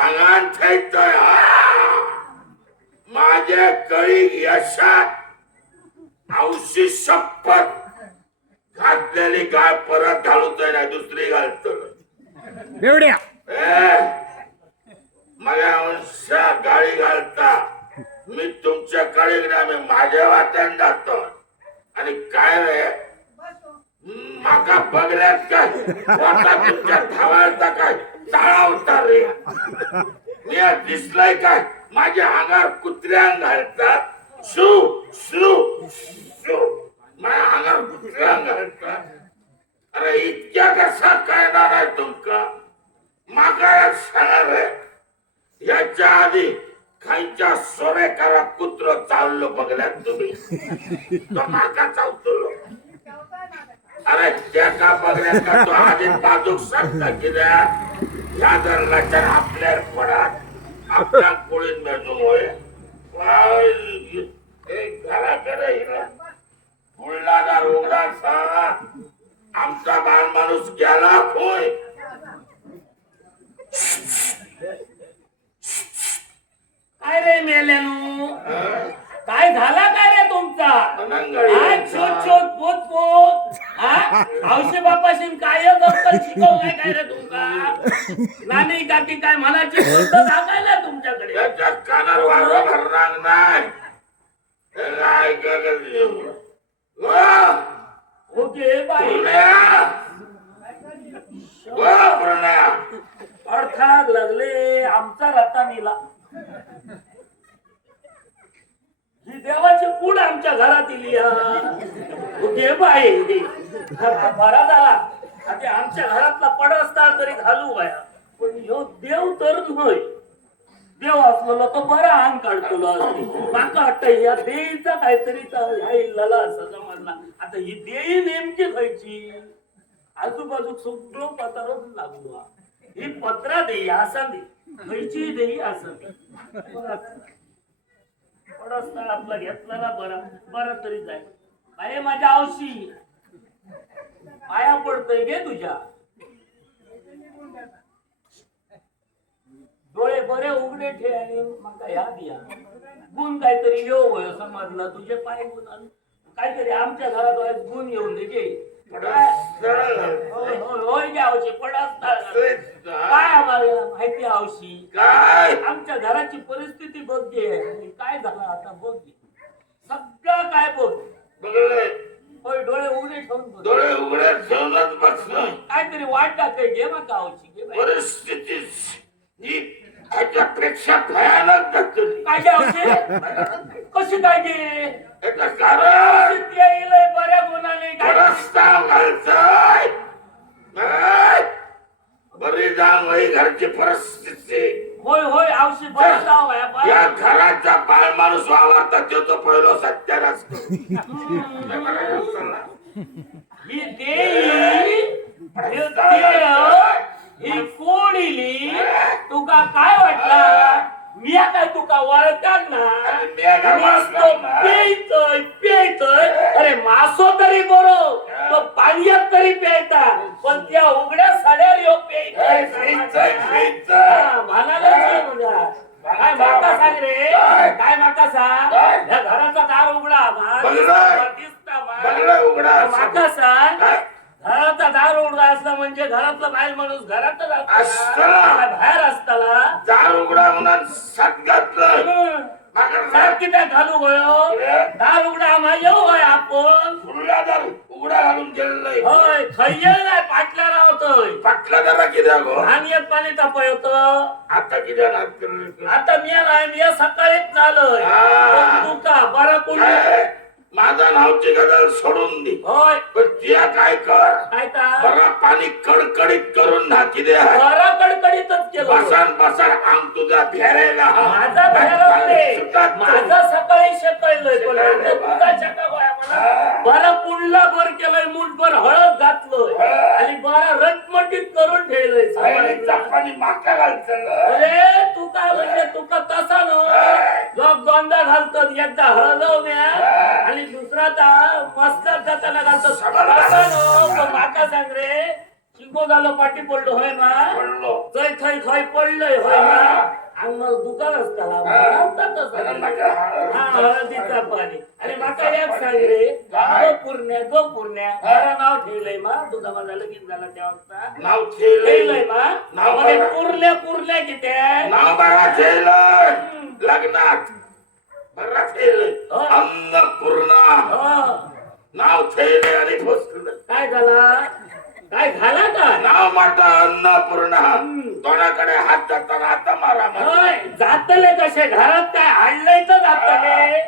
सांगान थैतोय माझे कळी यशात औशी शपथ घातलेली गाय परत घालतोय ना दुसरी घालतोय बेवड्या मला अंशा गाडी घालता मी तुमच्या कळीकडे मी माझ्या वाट्यान जातो आणि काय रे माका बघल्यात काय वाटा तुमच्या धावाळता काय चाळावता रे मी दिसलाय काय माझ्या अंगावर कुत्र्यां घालतात शू शू शू माझ्या अंगावर कुत्र्यां घालतात अरे इतक्या कसा कळणार आहे तुमका माका सांगा रे याच्या आधी खायच्या सोरेकारा कुत्र चाललो बघल्यात तुम्ही तो माका चावतो अरे त्या का बघल्यात का तो आधी बाजूक सांगता की या धरणाच्या आपल्या पडात आपल्या कोळीत मेजून होय घराकडे फुलदार उघडाचा आमचा बाल माणूस गेला होय काय रे मेल्यानु काय झाला काय रे तुमचा आज शोध शोध पोत पोत औषध बापाशीन काय दत्तन शिकवलाय काय रे तुमका नानी काकी काय मनाची गोष्ट सांगायला तुमच्याकडे त्याच्या कानावर वारवा भरणार नाही काय ओके बाई अर्थात लागले आमचा रत्ता निला ही देवाची कूड आमच्या घरात इली घे बाई बरा झाला आता आमच्या घरातला पडस्ता तरी घालू बाया पण ह्यो देव तर नय देव असलेला तो बरा अंग काढतो असते माका वाटत या देईचा काहीतरी ह्या इल्लाला असं समजला आता ही देई नेमकी खायची आजूबाजू सगळं पत्राच लागलो ही पत्रा देई असा दे खायची देई असं दे पडस्ता आपला घेतला ना बरा तरी जाय काय माझ्या आवशी पाया पडतोय गे तुझ्या डोळे बरे उघडे ठे आणि मका ह्या दिया गुण काहीतरी येऊ होय समजला तुझे पाय गुण काहीतरी आमच्या घरात गुण येऊन दे गे होय आवशी पडस्ता काय आम्हाला माहिती आवशी काय आमच्या घराची परिस्थिती बघ काय झालं आता बघ सगळं काय बघ बघले होय डोळे उघडे ठेवून बघ. डोळे उघडे ठेवूनच बसलोय काहीतरी वाट टाकाय घे मग गावची घे बाई. परिस्थिती ही ह्याच्यापेक्षा भयानक दाखवली काय गावची कशी काय घे याचं कारण येईल बऱ्या गुणाने काय रस्ता घालतोय बरी जाण होई घरची परिस्थिती होय होय आवशी बरं जाव या घराचा बाळ माणूस वावरता तो पहिलो सत्यानाच ही देई ही कोण इली तुका काय वाटला मी काय तुका वळतात ना पेयतोय अरे मासो तरी बरो तो पाण्यात तरी पेयता पण त्या उघड्या साड्यावर येऊ काय माका सांग रे काय माका सांग या घराचा दार उघडा उघडा माका सांग घराचा दार उघडा असला म्हणजे घरातला बाहेर माणूस घरातच बाहेर असताना दार उघडा म्हणून सात घातलं सारखी त्या घालू गयो दार उघडा आम्हा येऊ होय आपण फुलला दार उघडा घालून गेलेलं होय खय्यल नाही पाटल्या राहतोय पाटला जरा किती गो आणि पाणी तापय होत आता किती आता मी नाही मी सकाळीच झालोय तू का बरा कोणी माझा नावची गजल सोडून दे होय पण त्या काय कर काय का बरा पाणी कडकडीत करून नाकी दे बरा कडकडीतच केलं बसन अंग तुझा फेरेला माझा माझा सकाळी शेकळलोय तुझा चका गोळा मला बरा कुंडला बर केलंय मुठभर हळद घातलोय आणि बरा रटमटीत करून ठेवलंय पाणी माका घालतं अरे तू काय म्हणजे तुका तसा न लोक दोनदा घालतात एकदा हळदवण्या आणि दुसरा मस्त जाताना घालतो माका सांग रे दुखो झालो पाठी पडलो होय मा पडलो जय थय थय पडलंय होय मा अंगाला दुकान असताला हळदीचा पाणी आणि माका एक सांग रे गो पूर्ण्या खरं नाव ठेवलंय मा तुझा माझा लगीन झाला त्या वाजता नाव ठेवलंय ठेवलंय मा नाव मध्ये बघा. पुरल्या किती नाव बघा ठेवलंय लग्नात बघा ठेवलंय हो. अन्नपूर्णा नाव ठेवलंय आणि बसलं काय झाला का नाव माता अन्नपूर्णा तोंडाकडे हात जाताना आता मारा होय जातले कसे घरात काय आणलंय तर जातले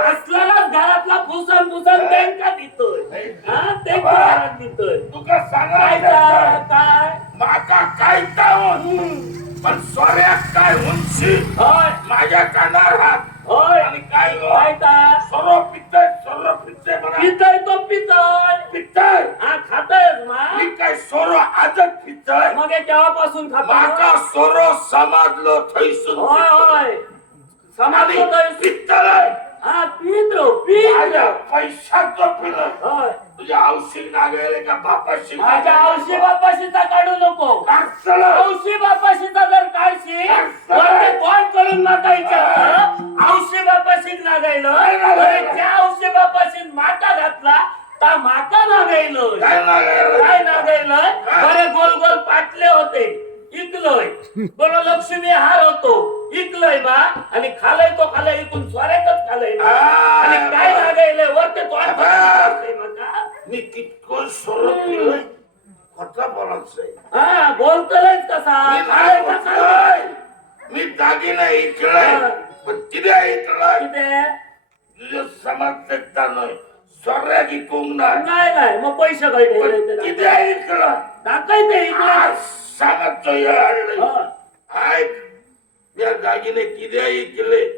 असलेलाच घरातला भूषण बँका देतोय हा ते घरात देतोय तुका काय सांगा काय माका काय तावून पण सोऱ्यात काय उंची होय माझ्या कानार हात होय आणि काय काय सोरो पित्तय म्हणा पितय तो पितय पित्तय हा खातयच मा मी काय सोरो आजच पित्तय मग हे केव्हापासून माका खातो सोरो समाजलो थैसून होय होय समाज पित्तलय हा पीत माझ्या पैशात जो पिलं होय तुझ्या औषध नागायला का बापाशी माझ्या औषधी बापाशीचा काढू नको काढचल औषधी बापाशीचा जर काढशी कोण करून माका विचारलं औषधी बापाशीच नागायलं त्या औषधी बापाशीत माका घातला तर माका नागायलं काय नागायलं बरे गोल गोल पाटले होते इकलोय बरो लक्ष्मी हार होतो इकलोय बा आणि खालय तो खालय इकून स्वरातच खालय आणि काय नागायलंय वर ते तोंड माका मी कितको सोरो पिलंय खोटा बोलायचंय हा बोलतोयच कसा खालय कसा मी दागिना इकलाय पण किती इकलाय किती तुझं समर्थकता नाही सोऱ्या की कोंगणार नाही मग पैसे काय ठेवले किती इकला टाकायचे इकडे सांगतो ऐक या दागिने किती केले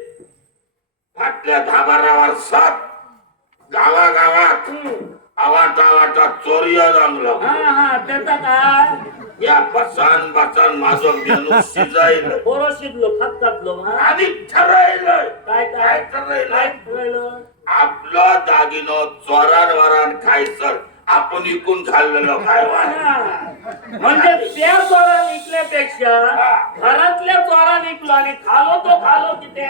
फाटल्या 10-12 वर्षात गावागावात आवाटा चोरिया जमलं हा त्याचा काय या बसान माझं मेनू शिजायलं पोरं शिजलो खातलो आणि ठरवलंय काय काय ठरवलंय ठरवलं आपलं दागिनो चोरान खायचं आपण इकून खाल्लेलं काय म्हणजे त्या चोरा विकल्यापेक्षा घरातल्या चोरा विकलो आणि खालो किती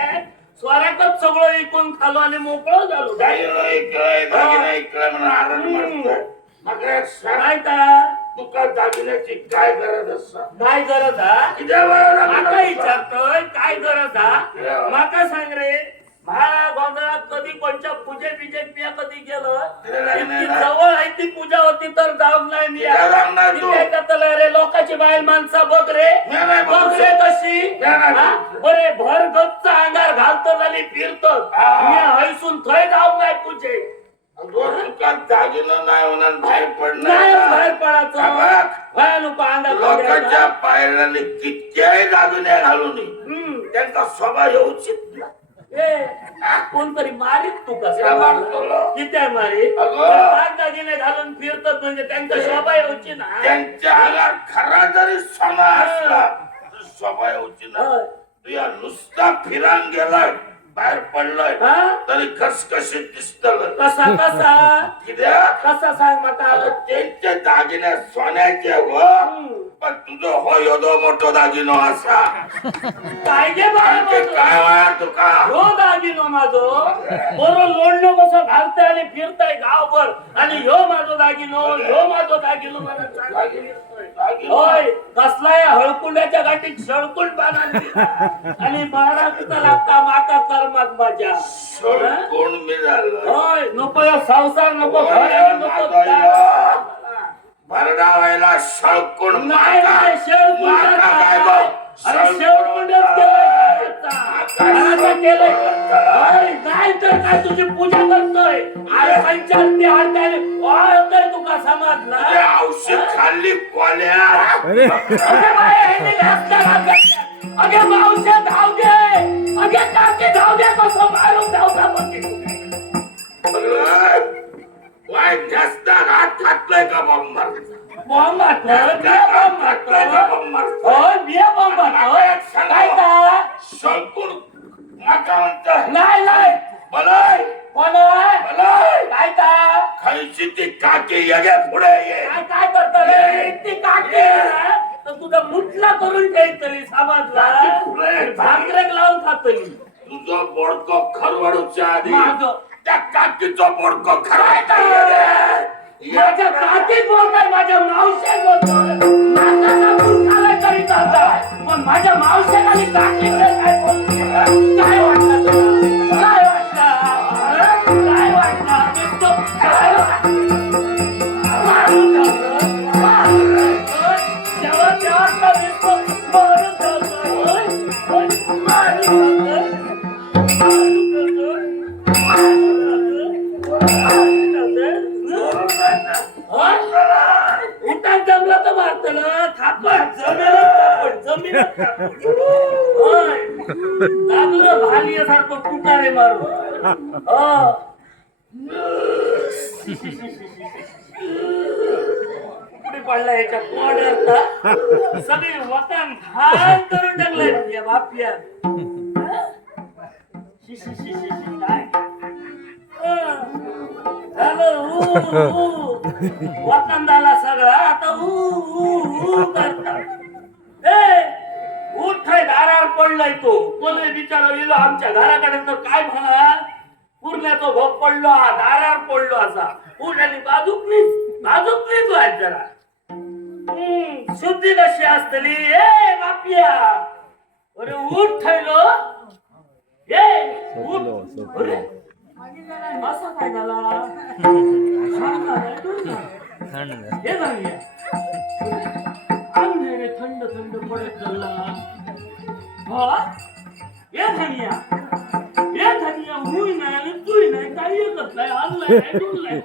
स्वराकच सगळं विकून खालो आणि मोकळं झालो दागिना इकडे म्हणून आरण मारतोय काय का तुका दागिन्याची काय गरज असता काय गरज हा किती वेळा माका विचारतोय काय गरज हा माका सांग रे माझ्या गोंधळात कधी कोणच्या पूजे बिजे कधी गेलं इतकी जवळ आहे ती पूजा होती तर जाऊन नाही मी काय करतलं रे लोकांची बाहेर माणसं बघ रे कशी बरे भर गच्च अंगार घालतो झाली फिरतो मी हैसून थय जाऊ नाही पूजे तुका दागिनं नाही होणार बाहेर नाही बाहेर पडणार पडायचं लोकांच्या पायऱ्याने कितक्याही दागिने घालून त्यांचा स्वभाव येऊचित कोणतरी मारीत तू कसा किती मारीत दागिने घालून फिरतात म्हणजे त्यांचा स्वभाव येऊची ना त्यांच्या अंगात खरा जरी सोना असला स्वभाव येऊची ना तुया नुसता फिरान गेलाय बाहेर पडलाय तरी खसखशीत दिसतल कसा सांग माका त्यांचे दागिने सोन्याचे हो पण तुझं हो योदो मोठो दागिनो असा काय काय वाया तुका हो दागिनो माझो बरोबर लोणलं कसं घालतंय आणि फिरताय गावभर आणि ह्यो माझो दागिनो होय कसलाय हळकुंड्याच्या गाठीत शळकुंड बांधा आणि महाराष्ट्राचा लागता माका कर्मात माझ्या कोण मिळालं होय नको संसार नको घर आणि नको भरडावायला शळकुंड नाही केलंय नाही तर काय तुझी पूजा करतोय पंचायत तुका समजला औषध खाल्ली कोल्या अगे मावशे धाव दे अगे काकी धाव दे कसं मारून धावता जास्त हात घातलाय का बॉम्ब बॉम्ब काय शळकुंड माका म्हणत नाही बलाय कोण आहे? मला काय का खायची ती काकी यगे पुढे ये. काय काय करतो रे ती काकी तर तुझा मुठला करून ठेवतली समाजला भाकरेक लावून खातली तुझं बोडको खरवडूच्या आधी माझं त्या काकीचं बोडको खरवायचा ये रे. माझ्या काकीत बोलताय माझ्या मावशे बोलतोय नाका नाकून खालाय तरी चालताय पण माझ्या मावशेला आणि काकीकडे काय बोलतोय काय वाटलं तुला काय वाटलं काय वाटलं दिसतो काय मारून ठेवलं मारून जेव्हा तेव्हा का दिसतो मारून ठेवतोय मारून ठेवतोय उठान जमलं तर मारतलं थापट जमिनीत लागलं भालियासारखं कुटारे मारून कुठे पडला याच्या कोड्यात सगळे वतन घाण करून टाकलंय या बापल्या काय वतनदाला सगळा आता करता उठाय दारावर पडलाय तो कोणी बिचारा गेलो आमच्या घराकडे तर काय म्हणा पूर्ण तो भोग पडलो हा दारावर पडलो असा उठाली बाजूकनीच व्हायच जरा शुद्धी कशी असतली ए बापिया अरे उठ ठेवलो ए उठ अरे असा काय झाला हे झाली अंधेरे थंड थंड पडत चालला हा हे धनिया हुई नाही आणि तुही नाही काही एकच नाही आणलंय